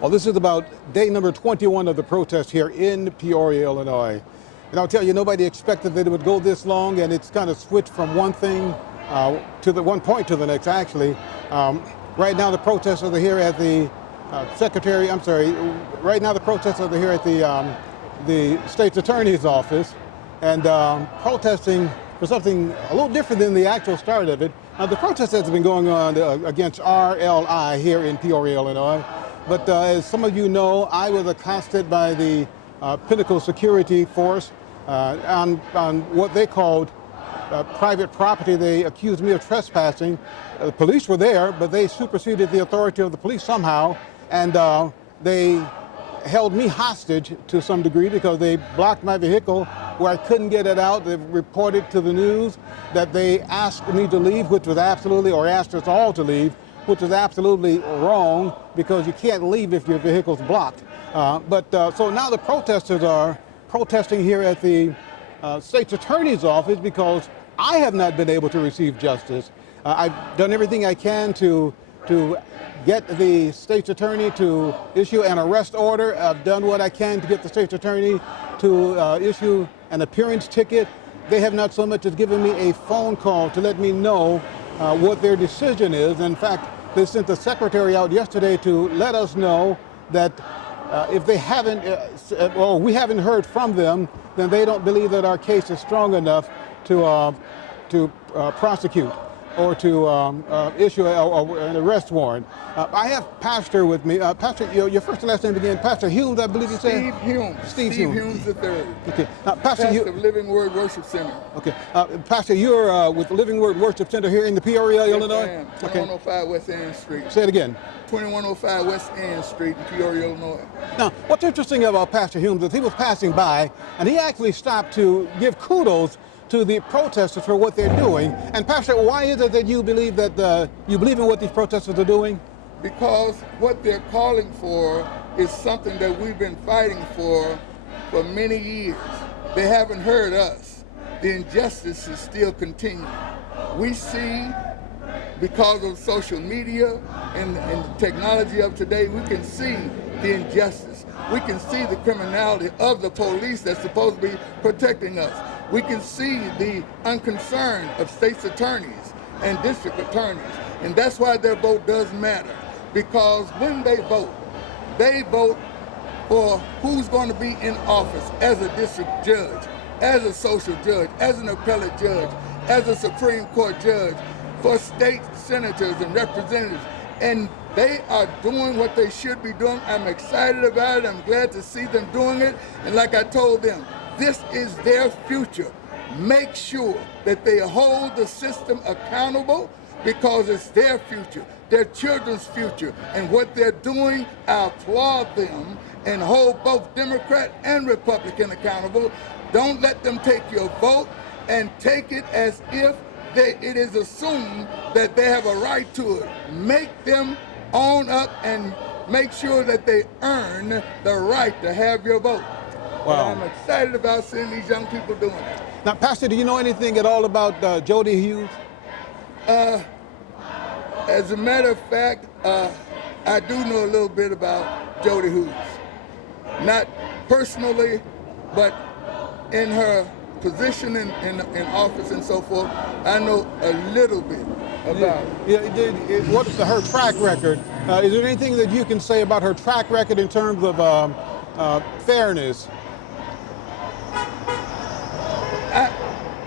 Well, this is about day number 21 of the protest here in Peoria, Illinois. And I'll tell you, nobody expected that it would go this long, and it's kind of switched from one thing to the one point to the next, actually. Right now, the protesters are here at the right now the protesters are here at the state's attorney's office and protesting for something a little different than the actual start of it. The protest has been going on against RLI here in Peoria, Illinois. But as some of you know, I was accosted by the Pinnacle Security Force on what they called private property. They accused me of trespassing. The police were there, but they superseded the authority of the police somehow, and they held me hostage to some degree because they blocked my vehicle where I couldn't get it out. They reported to the news that they asked me to leave, which was absolutely, or asked us all to leave, which is absolutely wrong because you can't leave if your vehicle's blocked. So now the protesters are protesting here at the state's attorney's office because I have not been able to receive justice. I've done everything I can to get the state's attorney to issue an arrest order. I've done what I can to get the state's attorney to issue an appearance ticket. They have not so much as given me a phone call to let me know what their decision is. In fact, they sent the secretary out yesterday to let us know that if they haven't, or we haven't heard from them, then they don't believe that our case is strong enough to prosecute or to issue an arrest warrant. I have Pastor with me. Pastor, your first and last name again, Pastor Humes, I believe you said? Steve Humes. Steve Humes III. Okay. Pastor of Living Word Worship Center. Okay. Pastor, you're with Living Word Worship Center here in the Peoria, Illinois? I am. 2105 West End Street. Say it again. 2105 West End Street in Peoria, Illinois. Now, what's interesting about Pastor Humes is he was passing by, and he actually stopped to give kudos to the protesters for what they're doing. And Pastor, why is it that you believe that you believe in what these protesters are doing? Because what they're calling for is something that we've been fighting for many years. They haven't heard us. The injustice is still continuing. We see, because of social media and the technology of today, we can see the injustice. We can see the criminality of the police that's supposed to be protecting us. We can see the unconcern of state's attorneys and district attorneys. And that's why their vote does matter. Because when they vote for who's going to be in office as a district judge, as a social judge, as an appellate judge, as a Supreme Court judge, for state senators and representatives. And they are doing what they should be doing. I'm excited about it. I'm glad to see them doing it. And like I told them, this is their future. Make sure that they hold the system accountable because it's their future, their children's future. And what they're doing, I applaud them and hold both Democrat and Republican accountable. Don't let them take your vote and take it as if it is assumed that they have a right to it. Make them own up and make sure that they earn the right to have your vote. Wow. And I'm excited about seeing these young people doing it. Now, Pastor, do you know anything at all about Jody Hughes? As a matter of fact, I do know a little bit about Jody Hughes. Not personally, but in her position in office and so forth, I know a little bit about it. What is her track record? Is there anything that you can say about her track record in terms of fairness?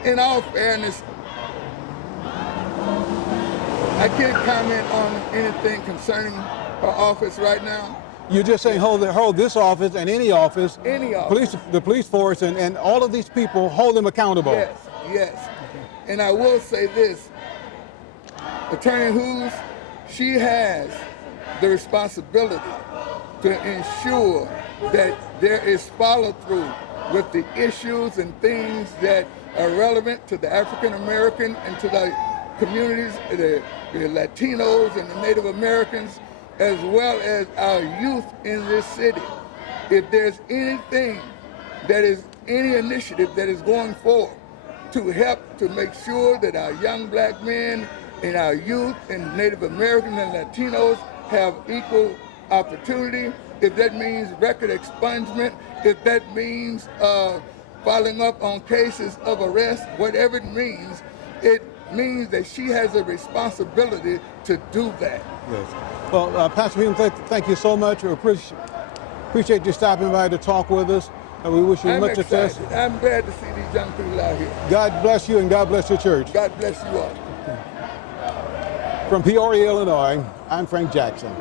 In all fairness, I can't comment on anything concerning her office right now. You're just saying hold this office and any office. Any office. The police force and all of these people, hold them accountable. Yes. And I will say this, Attorney Hughes, she has the responsibility to ensure that there is follow-through with the issues and things that are relevant to the African American and to the communities, the Latinos and the Native Americans, as well as our youth in this city. If there's anything that is, any initiative that is going forward to help to make sure that our young black men and our youth and Native Americans and Latinos have equal opportunity, if that means record expungement, if that means following up on cases of arrest, whatever it means that she has a responsibility to do that. Yes. Well, Pastor Beam, thank you so much. We appreciate you stopping by to talk with us. And we wish you much success. I'm glad to see these young people out here. God bless you and God bless your church. God bless you all. From Peoria, Illinois, I'm Frank Jackson.